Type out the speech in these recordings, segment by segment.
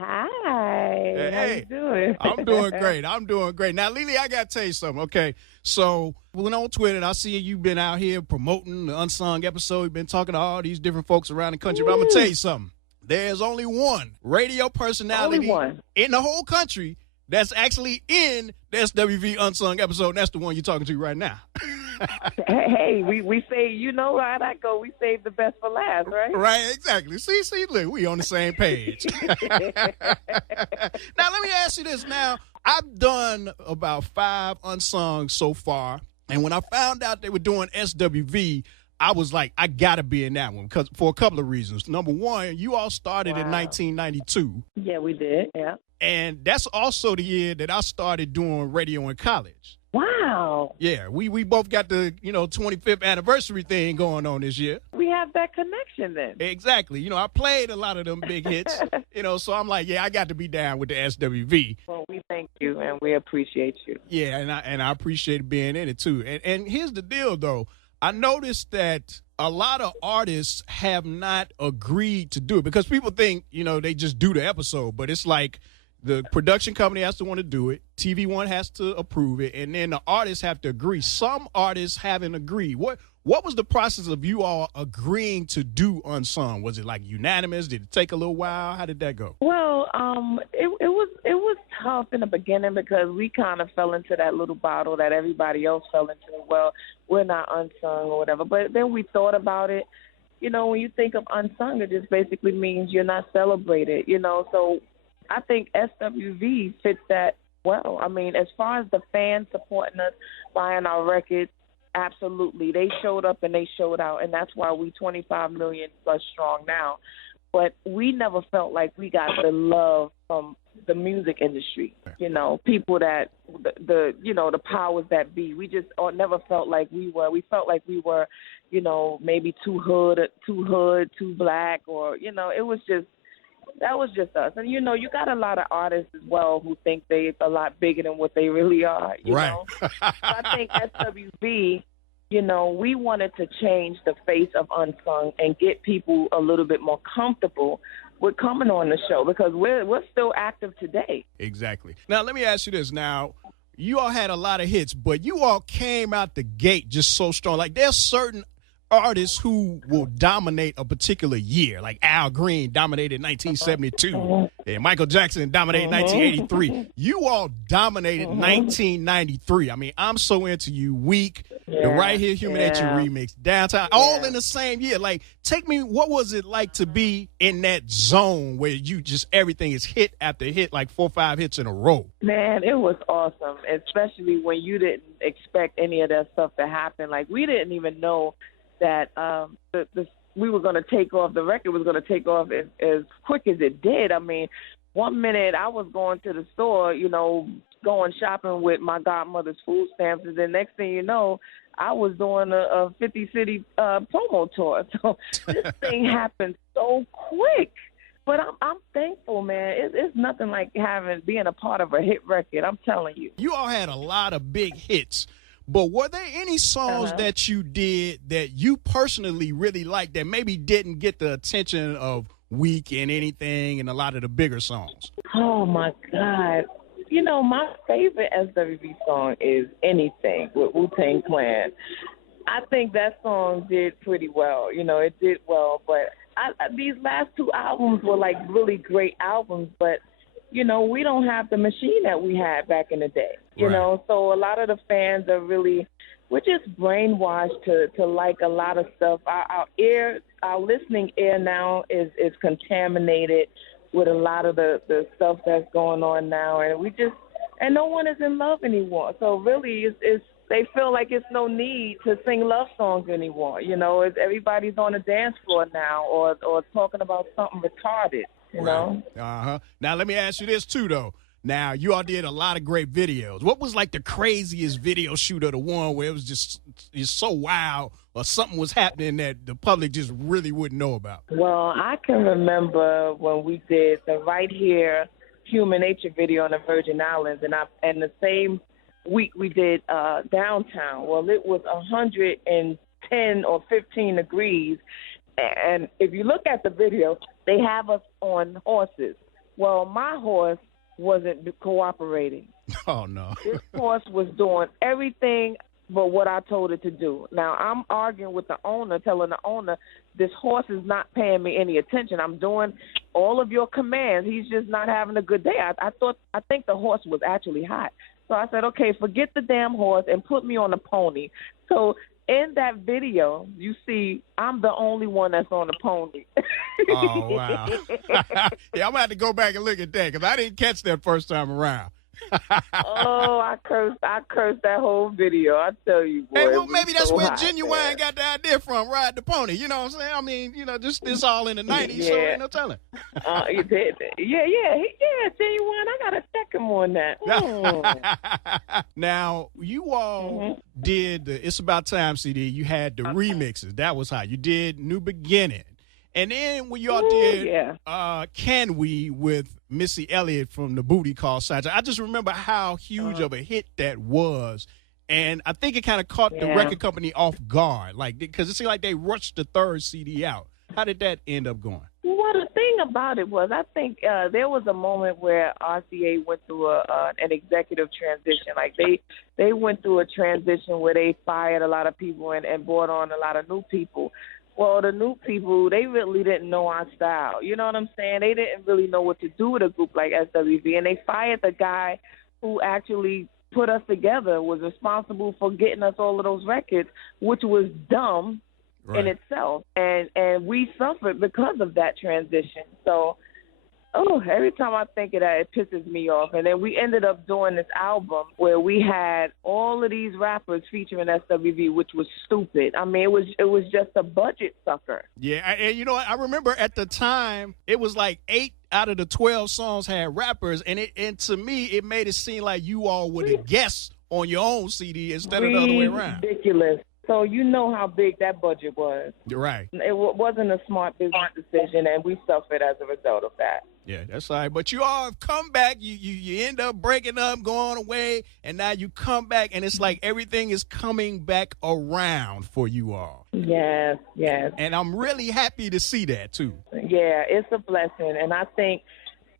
Hi. How you Hey, doing? I'm doing great. I'm doing great. Now, Lelee, I got to tell you something, okay? So, when on Twitter, I see you've been out here promoting the Unsung episode. You've been talking to all these different folks around the country. But I'm going to tell you something. There's only one radio personality in the whole country that's actually in the SWV Unsung episode, and that's the one you're talking to right now. Hey, we say, you know how that go. We save the best for last, right? Right, exactly. See, look, we on the same page. Now, let me ask you this. Now, I've done about 5 unsung so far, and when I found out they were doing SWV, I was like, I got to be in that one because for a couple of reasons. Number one, you all started in 1992. Yeah, we did, yeah. And that's also the year that I started doing radio in college. Wow. Yeah, we both got the, 25th anniversary thing going on this year. We have that connection then. Exactly. I played a lot of them big hits, so I'm like, yeah, I got to be down with the SWV. Well, we thank you and we appreciate you. Yeah, and I appreciate being in it too. And here's the deal, though. I noticed that a lot of artists have not agreed to do it because people think, they just do the episode, but it's like the production company has to want to do it. TV One has to approve it. And then the artists have to agree. Some artists haven't agreed. What was the process of you all agreeing to do Unsung? Was it like unanimous? Did it take a little while? How did that go? Well, it was tough in the beginning because we kind of fell into that little bottle that everybody else fell into. Well, we're not unsung or whatever. But then we thought about it. When you think of unsung, it just basically means you're not celebrated, So I think SWV fits that well. I mean, as far as the fans supporting us, buying our records, absolutely. They showed up and they showed out, and that's why we 25 million plus strong now. But we never felt like we got the love from the music industry, people that, the powers that be. We just never felt like we were. We felt like we were, maybe too hood, too black, or, it was just, that was just us. And, you got a lot of artists as well who think they're a lot bigger than what they really are, you know. So I think SWV, we wanted to change the face of Unsung and get people a little bit more comfortable with coming on the show because we're still active today. Exactly. Now, let me ask you this. Now, you all had a lot of hits, but you all came out the gate just so strong. Like, there's certain artists who will dominate a particular year, like Al Green dominated 1972, and Michael Jackson dominated 1983. You all dominated 1993. I mean, I'm so into you. Weak, the Right Here Human Nature remix, Downtown, all in the same year. Like, take me, what was it like to be in that zone where you just everything is hit after hit, like 4 or 5 hits in a row? Man, it was awesome, especially when you didn't expect any of that stuff to happen. Like, we didn't even know that we were going to take off, the record was going to take off as quick as it did. I mean, one minute I was going to the store, going shopping with my godmother's food stamps, and then next thing you know, I was doing a 50-city promo tour. So this thing happened so quick. But I'm thankful, man. It's nothing like being a part of a hit record, I'm telling you. You all had a lot of big hits. But were there any songs that you did that you personally really liked that maybe didn't get the attention of Weak and Anything and a lot of the bigger songs? Oh, my God. My favorite SWV song is Anything with Wu-Tang Clan. I think that song did pretty well. It did well. But these last 2 albums were, like, really great albums. But, we don't have the machine that we had back in the day. So a lot of the fans are we're just brainwashed to like a lot of stuff. Our listening ear now is contaminated with a lot of the stuff that's going on now, and no one is in love anymore. So really, they feel like it's no need to sing love songs anymore. Everybody's on the dance floor now, or talking about something retarded. You know? Now let me ask you this too, though. Now, you all did a lot of great videos. What was like the craziest video shoot of the one where it was just so wild or something was happening that the public just really wouldn't know about? Well, I can remember when we did the Right Here Human Nature video on the Virgin Islands, and the same week we did Downtown. Well, it was 110 or 15 degrees, and if you look at the video, they have us on horses. Well, my horse wasn't cooperating. Oh, no. This horse was doing everything but what I told it to do. Now, I'm arguing with the owner, telling the owner, this horse is not paying me any attention. I'm doing all of your commands. He's just not having a good day. I think the horse was actually hot. So I said, okay, forget the damn horse and put me on a pony. So in that video, you see I'm the only one that's on the pony. Oh, wow. Yeah, I'm going to have to go back and look at that because I didn't catch that first time around. Oh, I cursed that whole video. I tell you, boy. Hey, well, maybe that's so where hot, Genuine man. got the idea from, ride the pony. You know what I'm saying? I mean, just this all in the 90s, so ain't no telling. Yeah, Genuine. I got to check him on that. Now, you all did the It's About Time CD. You had the remixes. That was hot. You did New Beginning. And then when y'all did Can We with Missy Elliott from the Booty Call Side, I just remember how huge of a hit that was. And I think it kind of caught the record company off guard, like because it seemed like they rushed the third CD out. How did that end up going? Well, the thing about it was, I think there was a moment where RCA went through an executive transition. Like they went through a transition where they fired a lot of people and brought on a lot of new people. Well, the new people, they really didn't know our style. You know what I'm saying? They didn't really know what to do with a group like SWV, and they fired the guy who actually put us together, was responsible for getting us all of those records, which was dumb in itself. And we suffered because of that transition. So, every time I think of that, it pisses me off. And then we ended up doing this album where we had all of these rappers featuring SWV, which was stupid. I mean, it was just a budget sucker. Yeah, and you know what? I remember at the time, it was like 8 out of the 12 songs had rappers, and to me, it made it seem like you all would have guessed on your own CD instead of the other way around. Ridiculous. So you know how big that budget was. You're right. It wasn't a smart business decision, and we suffered as a result of that. Yeah, that's all right. But you all have come back. You end up breaking up, going away, and now you come back, and it's like everything is coming back around for you all. Yes. And I'm really happy to see that, too. Yeah, it's a blessing. And I think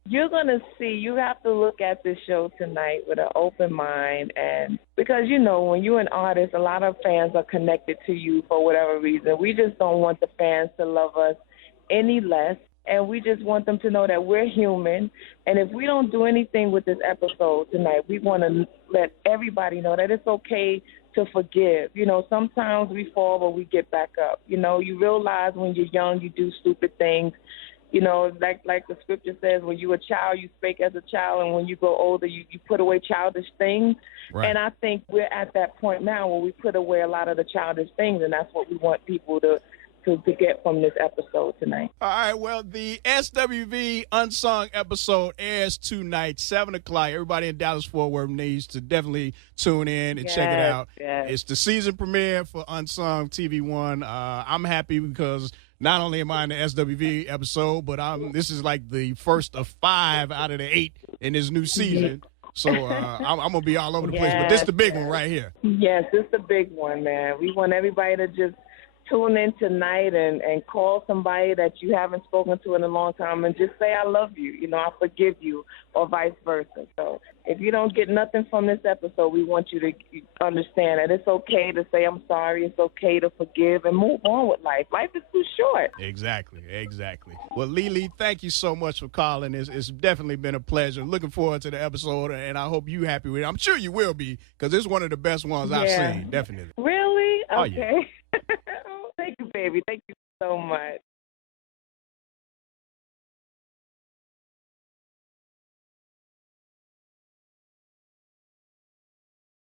you're going to see, you have to look at this show tonight with an open mind. And because, when you're an artist, a lot of fans are connected to you for whatever reason. We just don't want the fans to love us any less. And we just want them to know that we're human. And if we don't do anything with this episode tonight, we want to let everybody know that it's okay to forgive. Sometimes we fall, but we get back up. You realize when you're young, you do stupid things. Like the scripture says, when you're a child, you speak as a child, and when you grow older, you put away childish things. Right. And I think we're at that point now where we put away a lot of the childish things, and that's what we want people to get from this episode tonight. All right, well, the SWV Unsung episode airs tonight, 7 o'clock. Everybody in Dallas-Fort Worth needs to definitely tune in and check it out. Yes. It's the season premiere for Unsung TV One. I'm happy because not only am I in the SWV episode, but this is like the first of 5 out of the 8 in this new season. So I'm going to be all over the place. But this is the big one right here. Yes, this is the big one, man. We want everybody to just tune in tonight and call somebody that you haven't spoken to in a long time and just say, I love you, I forgive you, or vice versa. So if you don't get nothing from this episode, we want you to understand that it's okay to say I'm sorry. It's okay to forgive and move on with life. Life is too short. Exactly. Well, Lelee, thank you so much for calling. It's definitely been a pleasure. Looking forward to the episode, and I hope you're happy with it. I'm sure you will be, because it's one of the best ones I've seen, definitely. Really? Oh, okay. yeah. Thank you, baby. Thank you so much.